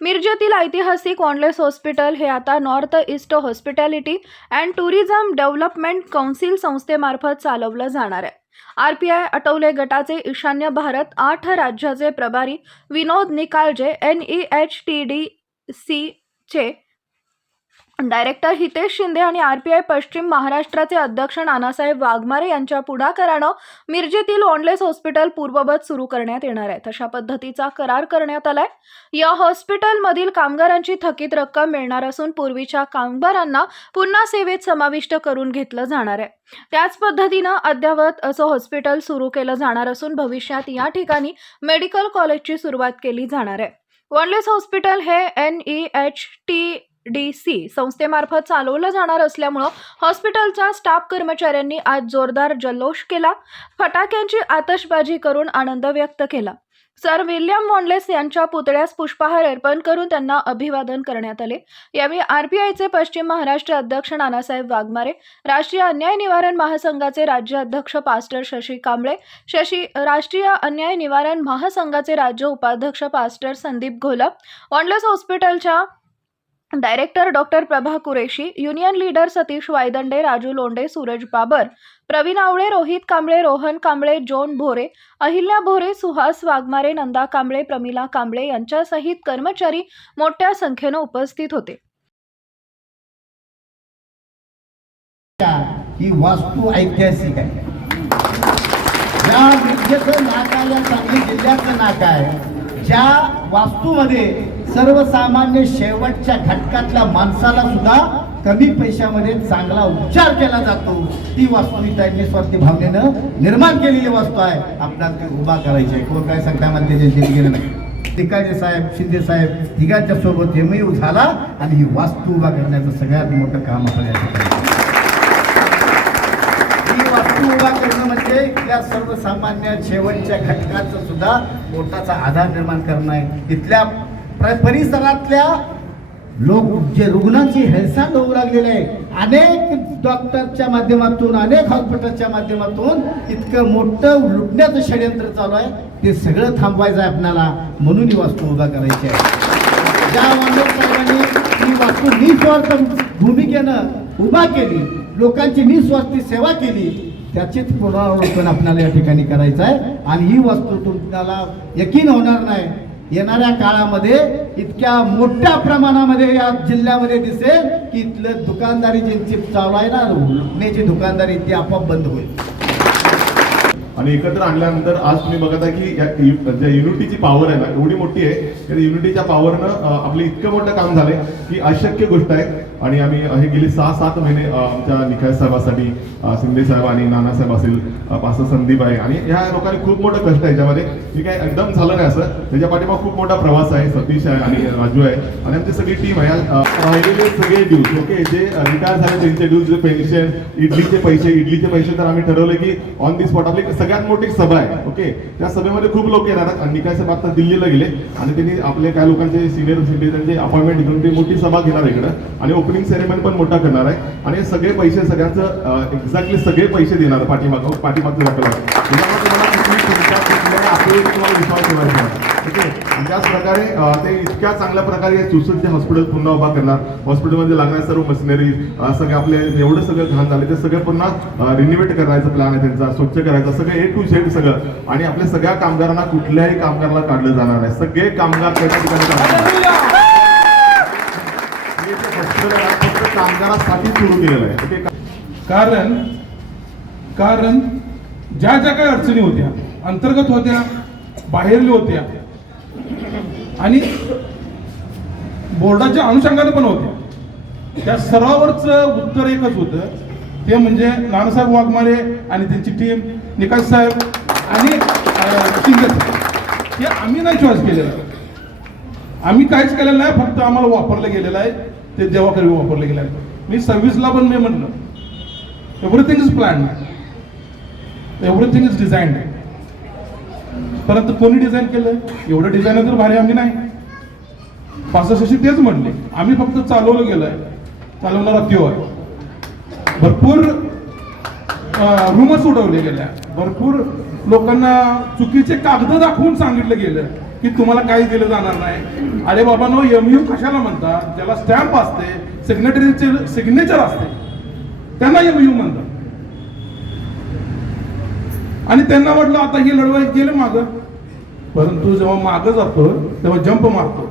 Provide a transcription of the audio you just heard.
मिरजेतील ऐतिहासिक ऑनलेस हॉस्पिटल हे आता north east hospitality and tourism development council संस्थेमार्फत चालवलं जाणार आहे. आर पी आय अटवले गटाचे ईशान्य भारत आठ राज्याचे प्रभारी Vinod Nikalje N E H T D C चे डायरेक्टर हितेश शिंदे आणि आर पी आय पश्चिम महाराष्ट्राचे अध्यक्ष नानासाहेब वाघमारे यांच्या पुढाकारानं मिरजेतील ऑनलेस हॉस्पिटल पूर्ववत सुरू करण्यात येणार आहे. तशा पद्धतीचा करार करण्यात आलाय. या हॉस्पिटलमधील कामगारांची थकीत रक्कम मिळणार असून पूर्वीच्या कामगारांना पुन्हा सेवेत समाविष्ट करून घेतलं जाणार आहे. त्याच पद्धतीनं अद्ययावत असं हॉस्पिटल सुरू केलं जाणार असून भविष्यात या ठिकाणी मेडिकल कॉलेजची सुरुवात केली जाणार आहे. वनलेस हॉस्पिटल हे N E H T D C संस्थेमार्फत चालवलं जाणार असल्यामुळं हॉस्पिटलच्या स्टाफ कर्मचाऱ्यांनी आज जोरदार जल्लोष केला. फटाक्यांची आतषबाजी करून आनंद व्यक्त केला. सर विल्यम वॉनलेस यांच्या पुतळ्यास पुष्पहार अर्पण करून त्यांना अभिवादन करण्यात आले. यावेळी आरपीआयचे पश्चिम महाराष्ट्र अध्यक्ष नानासाहेब वाघमारे राष्ट्रीय अन्याय निवारण महासंघाचे राज्य अध्यक्ष पास्टर शशी कांबळे शशी राष्ट्रीय अन्याय निवारण महासंघाचे राज्य उपाध्यक्ष पास्टर संदीप घोलप वॉन्डलेस हॉस्पिटलच्या director doctor Prabha Qureshi union leader Satish Waydande Raju Londhe Suraj Babar Pravin Awale Rohit Kamble Rohan Kamble John Bhore Ahilya Bhore Suhas Waghmare Nanda Kamble Pramila Kamble यांच्यासहित कर्मचारी मोठ्या संख्येनं उपस्थित होते. ही वास्तू ऐतिहासिक आहे. नाक आहे या सांगली जिल्ह्याचं नाक आहे. ज्या वास्तूमध्ये सर्वसामान्य शेवटच्या घटकातल्या माणसाला सुद्धा कमी पैशामध्ये चांगला उपचार केला जातो ती वास्तू ही त्यांनी स्वार्थी भावनेनं निर्माण केलेली वास्तू आहे. आपणास ते उभा करायची आहे कोण काय सांगता मला त्याच्या गेलं नाही. तिकाचे साहेब शिंदे साहेब तिघांच्या सोबत एमयू झाला आणि ही वास्तू उभा करण्याचं सगळ्यात मोठं काम आपण या ठिकाणी ही वास्तू उभा करणं म्हणजे सर्वसामान्य शेवटच्या घटकाचा सुद्धा पोटाचा आधार निर्माण करणं आहे. इथल्या प्र- परिसरातल्या लोक जे रुग्णांची हेळसांड होऊ लागलेली आहे. अनेक डॉक्टरच्या माध्यमातून अनेक हॉस्पिटलच्या माध्यमातून इतकं मोठं लुटण्याचं षडयंत्र चालू आहे. ते सगळं थांबवायचं आहे आपल्याला. म्हणून ही वास्तू उभा करायची आहे. ज्या वांडर साहेबांनी ही वास्तू निस्वार्थ भूमिकेनं उभा केली लोकांची निस्वार्थी सेवा केली त्याचीच पुनरावलोकन आपल्याला या ठिकाणी करायचं आहे. आणि ही वस्तू तुम्हाला यकीन होणार नाही. येणाऱ्या काळामध्ये इतक्या मोठ्या प्रमाणामध्ये या जिल्ह्यामध्ये दिसेल की इथलं दुकानदारी ज्यांची चालू आहे ना लुटण्याची दुकानदारी ती आपोआप बंद होईल. आणि एकत्र आणल्यानंतर आज तुम्ही बघत आहे की या ज्या युनिटीची पॉवर आहे ना एवढी मोठी आहे त्या युनिटीच्या पॉवरनं आपलं इतकं मोठं काम झालंय की अशक्य गोष्ट आहे. आणि आम्ही हे गेले सहा सात महिने आमच्या निखाय साहेबासाठी अ, शिंदे साहेब आणि नानासाहेब असेल अ, संदीप आहे. आणि ह्या लोकांनी खूप मोठं कष्ट आहे याच्यामध्ये. की काय एकदम झालं नाही असं. त्याच्या पाठीमाग खूप मोठा प्रवास आहे सतीश आहे आणि राजू आहे. आणि आमची सगळी टीम आहे. राहिलेले सगळे ड्यूज ओके? जे रिटायर झाले त्यांचे ड्यूज पेन्शन इडलीचे पैसे इडलीचे पैसे तर आम्ही ठरवले की ऑन दी स्पॉट आपली सगळ्यात मोठी सभा आहे ओके? त्या सभेमध्ये खूप लोक येणार आहेत. आणि निकाय साहेब आता दिल्लीला गेले. आणि त्यांनी आपले काय लोकांचे सिनियर सिटीजनचे अपॉइंटमेंट घेऊन ते मोठी सभा घेणार आहे इकडं. आणि ओपनिंग सेरेमनी पण मोठा करणार आहे. आणि सगळे पैसे सगळ्यांचं एक्झॅक्टली सगळे पैसे देणार पाठीमाग. पाठीमागचं दाखवलं तुम्हाला विश्वास ठेवायचा ओके त्याच प्रकारे ते इतक्या चांगल्या प्रकारे हे सुसज्ज हॉस्पिटल पुन्हा उभा करणार. हॉस्पिटलमध्ये लागणार सर्व मशिनरी सगळे आपले एवढं सगळं घाण झालं ते सगळं पुन्हा रिनिवेट करायचा प्लॅन आहे त्यांचा स्वच्छ करायचा सगळं ए टू झेड सगळं. आणि आपल्या सगळ्या कामगारांना कुठल्याही कामगाराला काढलं जाणार नाही. सगळे कामगार त्याच्या ठिकाणी कामगारासाठी सुरू केलेलं आहे. ओके कारण कारण ज्या ज्या काही अडचणी होत्या अंतर्गत होत्या बाहेरल्या होत्या. आणि बोर्डाच्या अनुषंगाने पण होत्या. त्या सर्वावरचं उत्तर एकच होतं. ते म्हणजे नानासाहेब वाघमारे आणि त्यांची टीम निकास साहेब आणि हे आम्ही नाही चॉईस केलेलं. आम्ही काहीच केलेलं नाही फक्त आम्हाला वापरलं गेलेलं आहे. ते देवाकरी वापरलं गेलं आहे. मी सव्वीसला पण मी म्हटलं everything is plan everything is design परंतु कोणी डिझाईन केलं एवढं डिझाईन तर भारी आम्ही नाही. पासष्टशी तेच म्हणले. आम्ही फक्त चालवलं गेलंय. चालवणारा त्यो आहे भरपूर रूमच उडवले गेल्या. भरपूर लोकांना चुकीचे कागद दाखवून सांगितलं गेलं की तुम्हाला काही दिलं जाणार नाही. अरे बाबा नो एमयू कशाला म्हणतात? ज्याला स्टॅम्प असते सिग्नेटरीचे सिग्नेचर असते. त्यांना एमयू म्हणतात. आणि त्यांना वाटलं आता हे लढवायला गेलं मागं. परंतु जेव्हा मागं जातो तेव्हा जंप मारतो